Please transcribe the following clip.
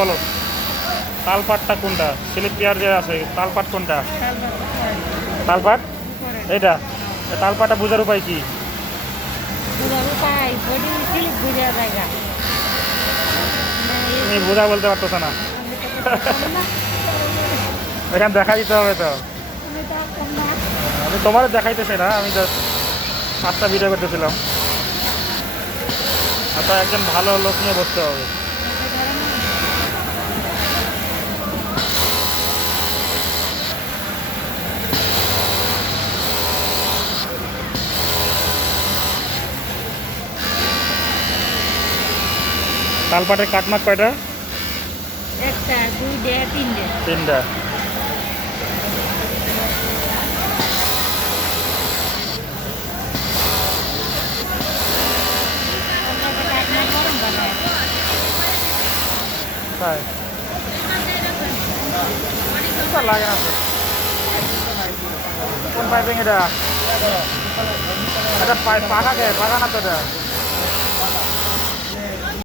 বলো। তালপাটটা কোনটা? Slip pair যে আছে তালপাট কোনটা? তালপাট? এটা এ তালপাটটা বোঝার উপায় কি? তুমি বোঝা বলতে পারতো না। এখানে দেখা দিতে হবে তো। আমি তোমার দেখাইতেছি না আমি জাস্ট পাঁচটা ভিডিও করতেছিলাম। আর একজন ভালো লোক নিয়ে বসতে হবে। তালপাটের কাটমাক কয়টা? একটা দুইটা তিনটে। তিনটা। লাগে না। কোন পাইপিং এটা? এটা পাখা কে? পাখা না তো এটা